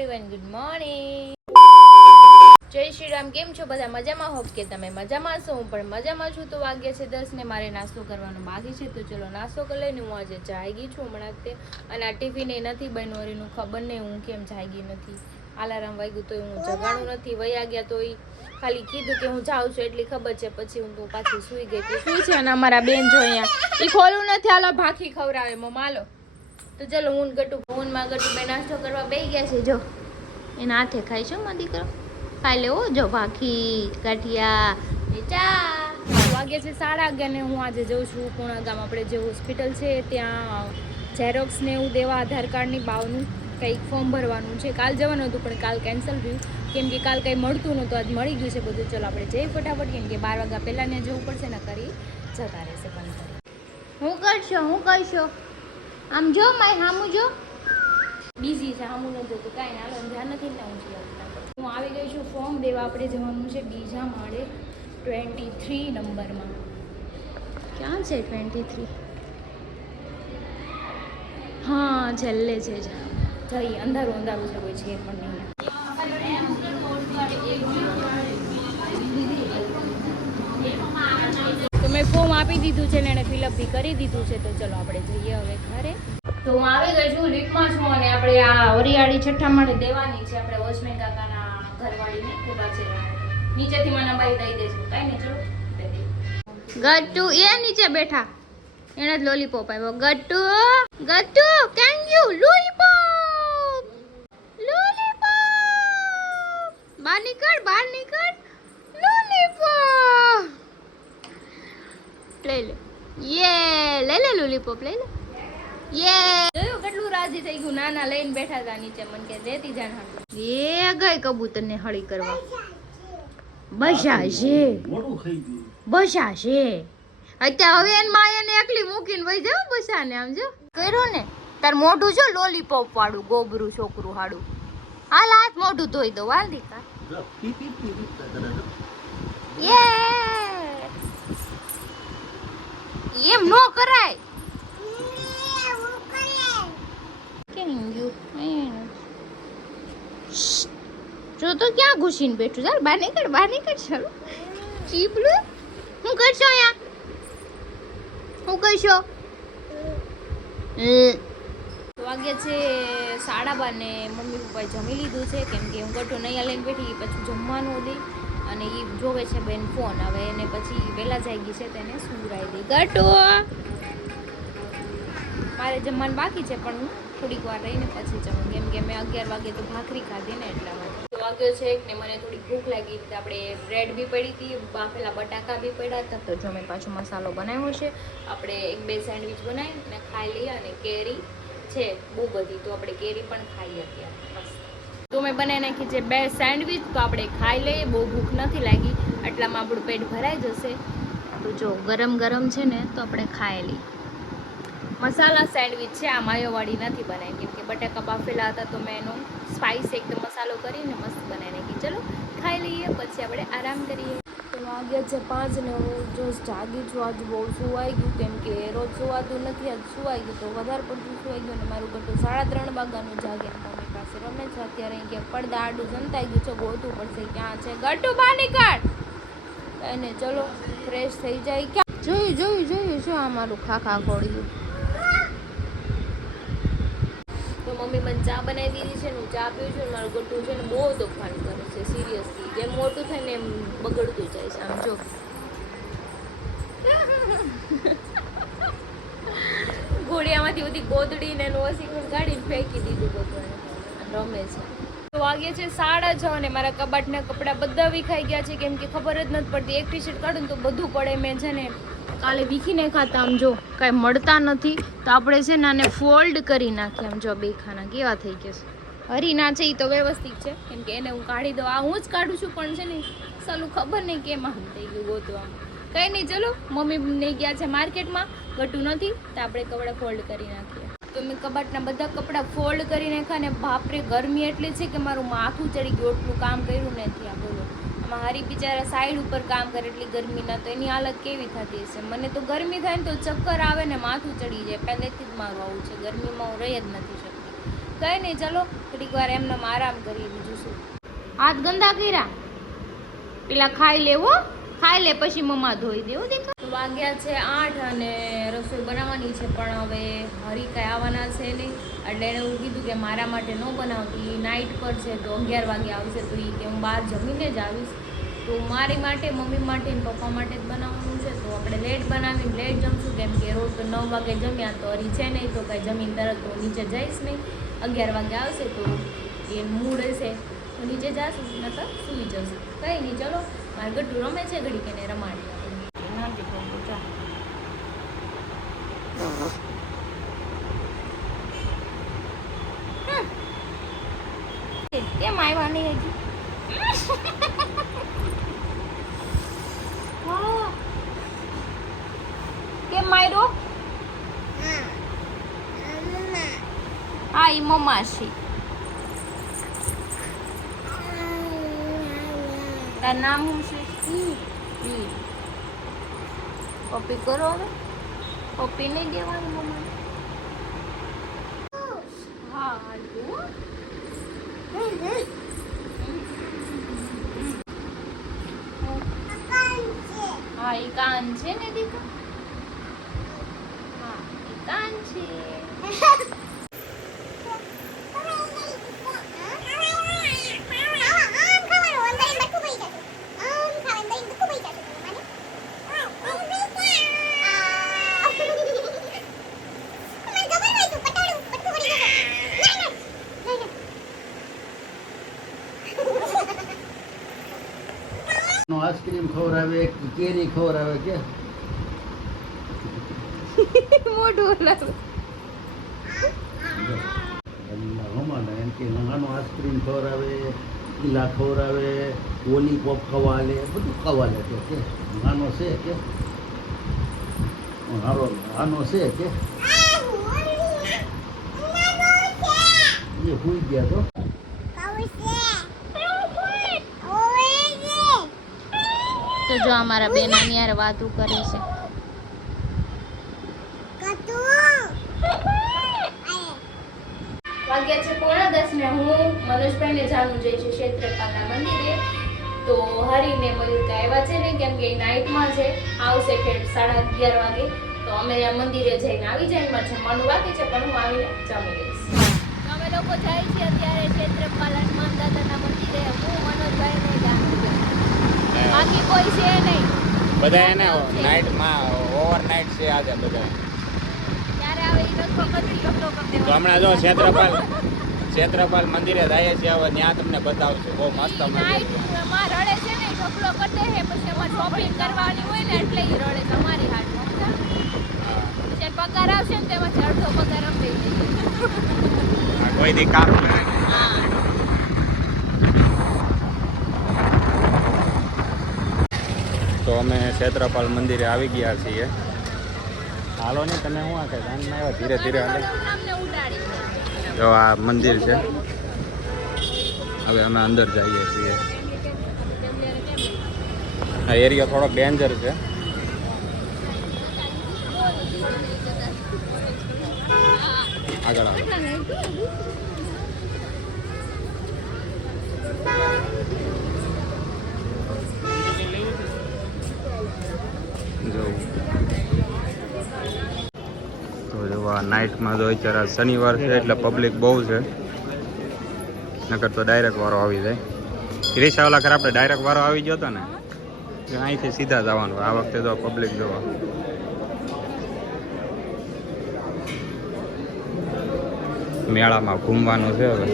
Everyone, good morning. જય શ્રી રામ. કેમ છો બધા? મજામાં? હોપ કે તમે મજામાં છો. હું પણ મજામાં છું. તો વાગ્યા છે 10 ને મારે નાસ્તો કરવાનો બાકી છે, તો ચલો નાસ્તો કરી લઈને. હું આજે જાગી છું હમણાં તે, અને આ ટિફિન એ નથી બન્યું એનું ખબર નહીં હું કેમ જાગી નથી. અલાર્મ વાગ્યું તો હું જગાણું નથી, વયા ગયા તો ખાલી કીધું કે હું જાઉં છું એટલી ખબર છે, પછી હું તો પાછી સુઈ ગઈ. શું છે? અને અમારા બેન જો અહીંયા એ ખોલું નથી, હાલો ભાખી ખવડાવે મમ્માલો. તો ચલો હું ગટુ ફોનમાં ગટુ બે નાસ્તો કરવા બેસી ગયા છે. જો એના હાથે ખાઈ છો માં દીકરો, ખાઈ લેવો. જો ભાખી ગાંઠિયા ચા. વાગ્યા છે 11:30 ને હું આજે જઉં છું પૂણા ગામ. આપણે જે હોસ્પિટલ છે ત્યાં ઝેરોક્સ ને એવું દેવા, આધાર કાર્ડની બાવનું કંઈક ફોર્મ ભરવાનું છે. કાલ જવાનું હતું પણ કાલ કેન્સલ થયું, કેમ કે કાલ કંઈ મળતું નહોતું. આજ મળી ગયું છે બધું. ચલો આપણે જઈએ ફટાફટ, કેમ કે 12 વાગ્યા પહેલાં ત્યાં જવું પડશે ને, કરી જતા રહેશે બંધ કરી. હું કરશો આમ જો માય હામું જો બિઝી છે, હામું નથી જોતું કાંઈ ના, હાલો ધ્યાન નથી ને. હું આવી ગઈ છું ફોર્મ દેવા. આપણે જવાનું છે બીજા માળે 23 નંબરમાં. ક્યાં છે 23? હા છેલ્લે છે. જઈ અંધારું અંધારું છે, કોઈ છે પણ નહીં. તો મેં ફોર્મ આપી દીધું છે ને એને ફિલઅપ બી કરી દીધું છે. તો ચલો આપણે જઈએ હવે ઘરે. તો હું આવી ગઈ છું, લીફમાં છું, અને આપણે આ હરિયાળી 6ઠા માળે દેવાની છે. આપણે વોચમેન કાકાના ઘરવાળીને ઉભા છે, નીચેથી મને અંબાઈ દઈ દેજો. કાંઈ નહીં, ચલો ગટ્ટુ એ નીચે બેઠા, એને જ લોલીપોપ આવ્યો. ગટ્ટુ કેમ યુ લોલીપોપ બહાર નીકળ લોલીપોપ લઈ લે. લઈ લે લોલીપોપ લઈ લે. જોયું કેટલું રાજી થઈ ગયું. નાના લઈને બેઠા હતા નીચે, મને કે દેતી જાન. એ ગઈ કબૂતર ને હળી કરવા. બસાશે અત્યારે હવે એન માયાને એકલી મૂકીને વઈ જાવ. બસાને આમ જો કર્યો ને તાર મોઢું જો લોલીપોપ વાળું ગોબરું છોકરું હાડું. હાલ હાથ મોઢું ધોઈ દો વાલ દીકા. એમ નો કરાય. જો તો ક્યાં ઘૂસીને બેઠું. ચાલ બહાર નીકળ ચાલો. ચીપલું હું કરશો અહીંયા? હું કરશો? વાગ્યા છે 12:30 ને મમ્મી પપ્પાએ જમી લીધું છે, કેમ કે હું ગટો નહીં લઈને બેઠી. પછી જમવાનું દઈ અને એ જોવે છે બેન ફોન. હવે એને પછી વહેલા જાગી છે તેને સુવરાઈ દઈ. ગટો મારે જમવાનું બાકી છે, પણ હું થોડીક વાર રહીને પછી જમું, કેમ કે મેં 11 વાગે તો ભાખરી ખાધી ને એટલા માટે. તો વાગ્યો છે ને મને થોડી ભૂખ લાગી. આપણે બ્રેડ બી પડી હતી, બાફેલા બટાકા બી પડ્યા હતા. તો જો મેં પાછો મસાલો બનાવ્યો છે. આપણે 1-2 સેન્ડવિચ બનાવીને ખાઈ લઈએ. અને કેરી છે બહુ બધી, તો આપણે કેરી પણ ખાઈએ અત્યારે મસ્ત. તો મેં બનાવી નાખી છે 2 સેન્ડવિચ. તો આપણે ખાઈ લઈએ, બહુ ભૂખ નથી લાગી, એટલામાં આપણું પેટ ભરાઈ જશે. તો જો ગરમ છે ને, તો આપણે ખાઈ લઈએ. મસાલા સેન્ડવિચ છે, આ માયોવાળી નથી બનાવી, કેમ કે બટાકા બાફેલા હતા. તો મેં એનો સ્પાઇસ એકદમ મસાલો કરીને મસ્ત બનાવી નાખી. ચલો ખાઈ લઈએ, પછી આપણે આરામ કરીએ. તો વાગ્યા છે 5 ને હું જો જાગી છું. આજ બહુ સુવાઈ ગયું, કેમ કે રોજ સુવાતું નથી, આજ સુવાઈ ગયું. તો વધારે પડતું સુવાઈ ગયું. અને મારું ગટું 3:30 વાગ્યાનું જાગે મમ્મી પાસે રમે છે. અત્યારે અહીં ક્યાંક પડદા આડું જનતાઈ ગયું છે, ગોતવું પડશે ક્યાં છે. ગટું બહાર નીકળ. એને ચલો ફ્રેશ થઈ જાય. ક્યાં જોયું શું આ મારું ખાખા ખોડ્યું. તો મમ્મી મને ચા બનાવી દીધી છે ને હું ચા પીઉં છું. મારું ગટું છે ને બહુ તોફાન કરે છે, સિરિયસલી. જેમ મોટું થાય ને એમ બગડતું જાય છે. આમ જો ઘોડિયામાંથી બધી ગોદડી ને વોશિંગ કાઢીને ફેંકી દીધું બધું, રમે છે. તો વાગ્યા છે 6:30 અને મારા કબાટના કપડાં બધા વિખાઈ ગયા છે, કેમ કે ખબર જ નથી પડતી. એક ટી-શર્ટ કાઢું ને તો બધું પડે. મેં છે ને કાલે વીખીને ખાતા, આમ જો કાંઈ મળતા નથી. તો આપણે છે ને આને ફોલ્ડ કરી નાખીએ. આમ જો 2 ખાના કેવા થઈ ગયા છે. હરીના છે એ તો વ્યવસ્થિત છે, કેમ કે એને હું કાઢી દઉં. આ હું જ કાઢું છું, પણ છે ને સાલું ખબર નહીં કેમ આમ થઈ ગયું ગોતવા. કંઈ નહીં, ચલો મમ્મી નહીં ગયા છે માર્કેટમાં, ગટું નથી, તો આપણે કપડાં ફોલ્ડ કરી નાખીએ. તો મેં કબાટના બધા કપડાં ફોલ્ડ કરી નાખ્યા. ને બાપરે ગરમી એટલી છે કે મારું માથું ચડી ગયું. એટલું કામ કર્યું નથી. આ બોલો, આમાં હારી બિચારા સાઈડ ઉપર કામ કરે એટલી ગરમીના, તો એની હાલત કેવી થતી હશે. મને તો ગરમી થાય ને તો ચક્કર આવે ને માથું ચડી જાય. પહેલેથી જ મારું આવું છે, ગરમીમાં હું રહી જ નથી શકતી. કઈ નહીં, ચલો થોડીક વાર એમને આરામ કરીએ. બીજું શું, હાથ ગંદા કર્યા, પેલા ખાઈ લેવો, ખાઈ લે પછી મમ્મા ધોઈ દેવું. દેખા તો વાગ્યા છે 8 અને રસોઈ બનાવવાની છે, પણ હવે હરી કાંઈ આવવાના છે નહીં, એટલે એણે એવું કીધું કે મારા માટે ન બનાવતી, નાઇટ પર છે તો 11 વાગે આવશે, તો એ કે હું બહાર જમીને જ આવીશ. તો મારી માટે, મમ્મી માટે ને પપ્પા માટે જ બનાવવાનું છે. તો આપણે લેટ બનાવીને લેટ જમશું, કેમ કે રોજ તો 9 વાગે જમ્યા, તો હરી છે નહીં તો કાંઈ જમીન તરત તો નીચે જઈશ નહીં. 11 વાગે આવશે તો એ મૂડ હશે તો નીચે જશું, નકર સૂઈ જશું. કંઈ નહીં, ચલો મારે ગઢું રમે છે, ઘડી કે રમાડી કેમ આવ્યા નહીં હજી? કેમ માર્યો? હા, ઈ મમ્મા છે. તાર નામ શું છે? પપ્પી કરો હવે. પપ્પી નહીં દેવાની મમ્મા. હા, હા, એ કાન છે ને દીકરા. હા, એ કાન છે. આઈસ્ક્રીમ ખવડાવે, કેરી ખવડાવે કે મોઢું લાગે. એમ કે નાનો આઈસ્ક્રીમ ખવડાવે, ગીલા ખવડાવે, લોલીપોપ ખવાલે, બધું ખવાલે કે નાનો છે કે નાનો છે કે એ હુઈ ગયા તો. તો જો અમારા બેન આની યાર વાતું કરે છે. વાગ્યા છે 9:45 ને હું મનોજભાઈ ને જાણું જઈ છું ક્ષેત્રપાલના મંદિરે. તો હરીને મયુર કે આવ્યા છે ને, કેમ કે નાઇટમાં છે, આવશે ફેર 11:30 વાગે. તો અમે મંદિરે જઈને આવી જાય, એમાં જમવાનું બાકી છે, પણ હું આવીને જમી લઈશ. અમે લોકો જાય છે અત્યારે ક્ષેત્રપાલન દાદાના મંદિરે. હું મનોજભાઈ ને જાણું છું, બાકી કોઈ છે નહીં. બધા એને નાઇટમાં ઓવરનાઇટ છે આજે બધા. ત્યારે આવે એ લોકો કચડી કપડો કરી તો હમણાં જો ક્ષેત્રપાલ મંદિરે જાય છે, હવે ત્યાં તમને બતાવશું. બહુ મસ્ત મંદિર છે. નાઇટમાં રડે છે ને, ઢોકળો કરી દે છે, પછી અમારે શોપિંગ કરવાની હોય ને એટલે ઈ રડે છે અમારી હાટમાં. પછી પગાર આવશે ને તેમાંથી અડધો પગાર અમને દઈ દઈએ. કોઈ દી કામ તો અમે ક્ષેત્રપાલ મંદિરે આવી ગયા છીએ. હાલો ને તમે શું આખે ધ્યાનમાં આવ્યા? ધીરે ધીરે હાલે. જો આ મંદિર છે. હવે અમે અંદર જઈએ છીએ. આ એરિયા થોડોક ડેન્જર છે. આગળ આવે. તો જોવા નાઇટમાં જો અત્યારે શનિવાર છે એટલે પબ્લિક બહુ છે, નકર તો ડાયરેક્ટ વારો આવી જાય. રિક્ષાવાળા ખરા આપણે ડાયરેક્ટ વારો આવી ગયો હતો ને, અહીંથી સીધા જવાનું. આ વખતે તો પબ્લિક જોવા મેળામાં ઘૂમવાનું છે. હવે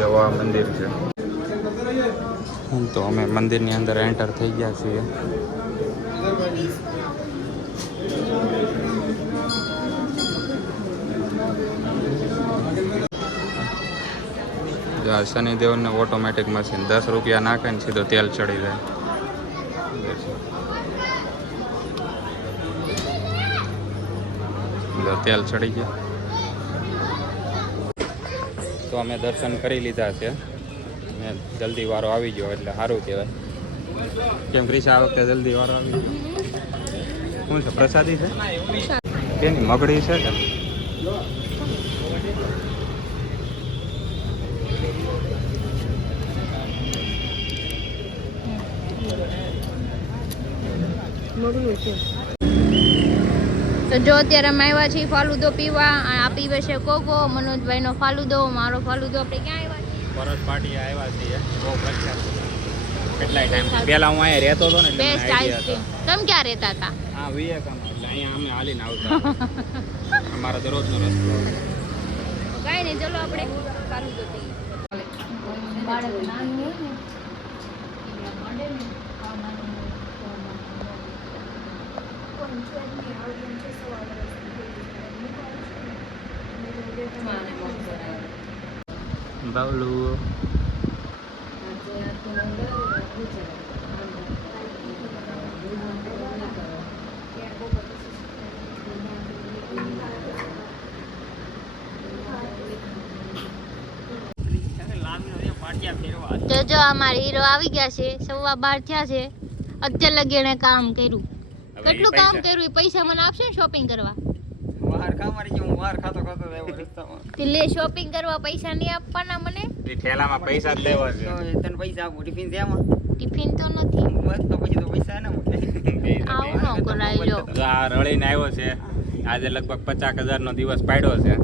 જવા મંદિર છે. તો અમે મંદિરની અંદર એન્ટર થઈ ગયા છીએ. શનિદેવને ઓટોમેટિક મશીન 10 રૂપિયા નાખે ને સીધો તેલ ચડી જાય. તેલ ચડી ગયા. તો અમે દર્શન કરી લીધા છે. ને જલ્દી વારો આવી ગયો એટલે સારું કહેવાય. કેમ ક્રિશા આ વખતે જલ્દી વારો આવી ગયો? શું છે, પ્રસાદી છે કેની મગડી છે કે? તો જો અત્યારે અમે આવ્યા છીએ ફાલુદો પીવા. આ પીવે છે કોકો, મનોજભાઈનો ફાલુદો, મારો ફાલુદો. આપણે ક્યાં આવ્યા છીએ? પરસ પાર્ટી આવ્યા છીએ, બહુ પ્રખ્યાત. કેટલાય ટાઈમ પહેલા હું અહીંયા રહેતો હતો ને એટલે મને બેસ્ટ idea હતો. આઈસ્ક્રીમ. તમે ક્યાં રહેતા હતા? હા વિવેકાનંદ, એટલે અહીંયા અમે હાલીને આવતા અમારા દરરોજનો રસ્તો. કાંઈ નહીં, ચલો આપણે ફાલુદો પીએ. બાળક નાનું હોય ને એટલે મળે ને ખાવાનું. બાવલું તો જો અમારા હીરો આવી ગયા છે. 12:15 થયા છે. અત્યાર લગી એને કામ કર્યું. કેટલું કામ કર્યું એ પૈસા મને આપશે ને શોપિંગ કરવા? તે લે, શોપિંગ કરવા પૈસા નહીં આપવાના મને? એ ઠેલામાં પૈસા જ લેવા છે. ટિફિન તો નથી. આવું ન કરાય. લો જો આ રળીને આવ્યો છે. આજે લગભગ 50,000 નો દિવસ પાડ્યો છે.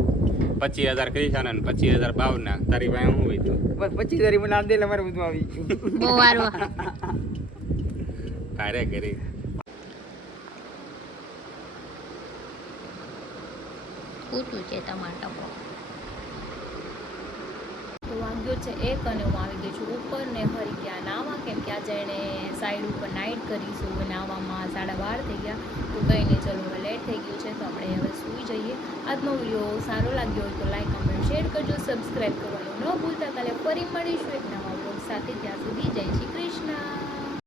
25,000 ક્રિશાના ને 25,000 બાવના. તારી પાસે શું હોય તો બસ 25,000 મને આપ દે એટલે મારે બધું આવી ગયું. બહુ વારવા. કારે કરી પૂછું છે ટમાટર. તો વાગ્યો છે 1 અને હું આવી ગઈ છું ઉપર ને ફરી ગયા નાવા. કેમ કે આજે એને સાઈડ ઉપર નાઇટ કરીશું. નાવામાં 12:30 થઈ ગયા. તો કંઈ નહીં, ચલો હવે લેટ થઈ ગયું છે તો આપણે હવે સૂઈ જઈએ. આજનો વિડીયો સારો લાગ્યો હોય તો લાઈક, કમેન્ટ, શેર કરજો, સબસ્ક્રાઈબ કરવાનું ન ભૂલતા. કાલે ફરી મળીશું એક નવા બ્લોગ સાથે. ત્યાં સુધી જય શ્રી કૃષ્ણ.